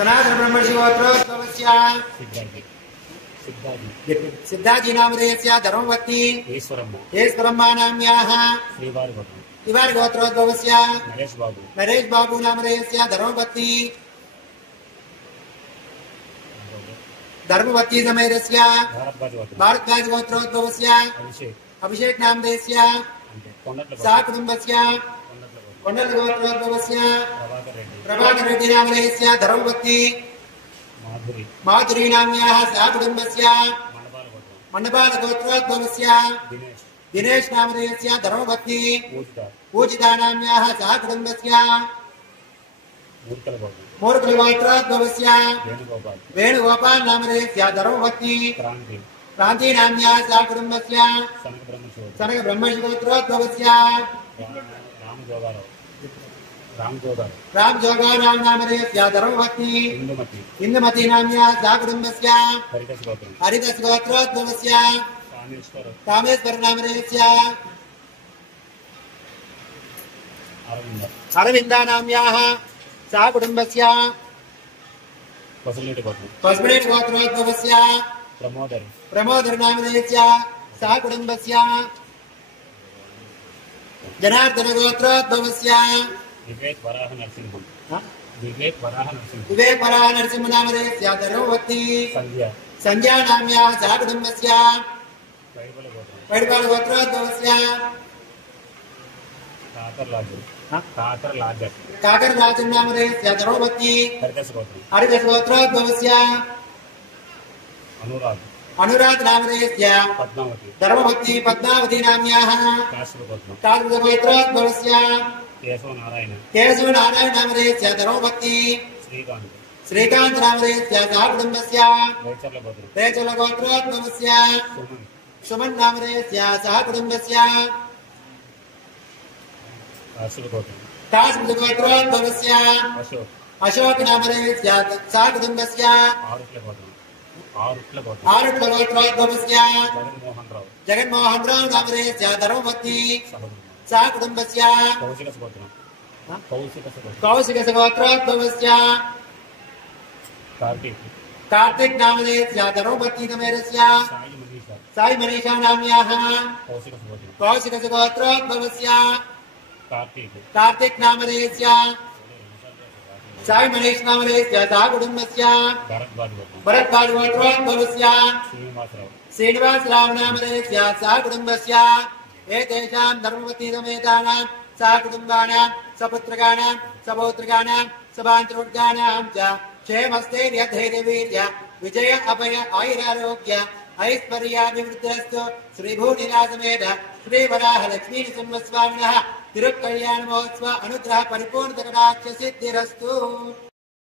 सनातन ब्रह्मशिवोत्रोद्भवस्य सिद्धाजी नामधेयस्य धर्मवती ईश्वरम्मा नाम्याः तिवारी गोत्रोद्भवस्य नरेश बाबू नामधेयस्य धर्मवती समेतस्य भारद्वाज गोत्रोद्भवस्य अभिषेक नामधेयस्य सह कुटुम्बस्य कोंडल गोत्रोद्भवस्य प्रभाकर रेड्डी नामधेयस्य धर्मवती माधुरी नाम्याः सह कुटुम्बस्य मंडपाल गोत्रोद्भवस्य दिनेश नामधेयस्य धर्मवती पूजिता नाम्याः सह कुटुम्बस्य मूर्खल गोत्रोद्भवस्य वेणुगोपाल नामधेयस्य धर्मवती क्रांति नाम्याः सह कुटुम्बस्य सनक ब्रह्मशिवोत्रोद्भवस्य राम जोगाराम नामधेयस्य धर्मवती इंदुमती नाम्याः सह कुटुम्बस्य हरिदास गोत्रोद्भवस्य कामेश्वर नामधेयस्य अरविंदा नाम्याः सह कुटुम्बस्य पसुलेट गोत्रोद्भवस्य प्रमोदर नामधेयस्य सह कुटुम्बस्य जनार्दन गोत्रोद्भवस्य विवेक वराह नरसिंह नामधेयस्य धर्मवती संध्या नाम्याः सह कुटुम्बस्य वैडपाल गोत्रोद्भवस्य काकर लाजन नामधेयस्य धर्मवती हरिदास गोत्रोद्भवस्य अनुराग नामधेयस्य धर्मवती पद्मावती नाम्याः काश्मीर गोत्रोद्भवस्य केशव नारायण नामधेयस्य धर्मवती श्रीकांत नामधेयस्य सह कुटुम्बस्य रेचल गोत्रोद्भवस्य सुमन नामधेयस्य सह कुटुम्बस्य काश्मीर गोत्रोद्भवस्य अशोक नामधेयस्य सह कुटुम्बस्य आरुट्ल गोत्रोद्भवस्य जगन्मोहन राव नामधेयस्य धर्मवती सह कुटुम्बस्य कौशिक गोत्रोद्भवस्य कार्तिक नामधेयस्य धर्मवती समेतस्य साई मनीषा नाम्याः कौशिक गोत्रोद्भवस्य कार्तिक नामधेयस्य साई मनीष नामधेयस्य सह कुटुम्बस्य भरद्वाज गोत्रोद्भवस्य श्रीनिवास राव नामधेयस्य सह कुटुम्बस्य एतेषां धर्मवती समेतानां सह कुटुम्बानां सपुत्रकानां सपौत्रकानां सभान्तरोद्गानां च क्षेमस्थैर्य धैर्यवीर्य विजय अभय आयुरारोग्य ऐश्वर्याभिवृद्धिरस्तु श्रीभूनिरासमेत श्रीवराह लक्ष्मी नृसिंहस्वामिनः तिरुकल्याण महोत्सव अनुग्रह परिपूर्ण कटाक्ष सिद्धिरस्तु।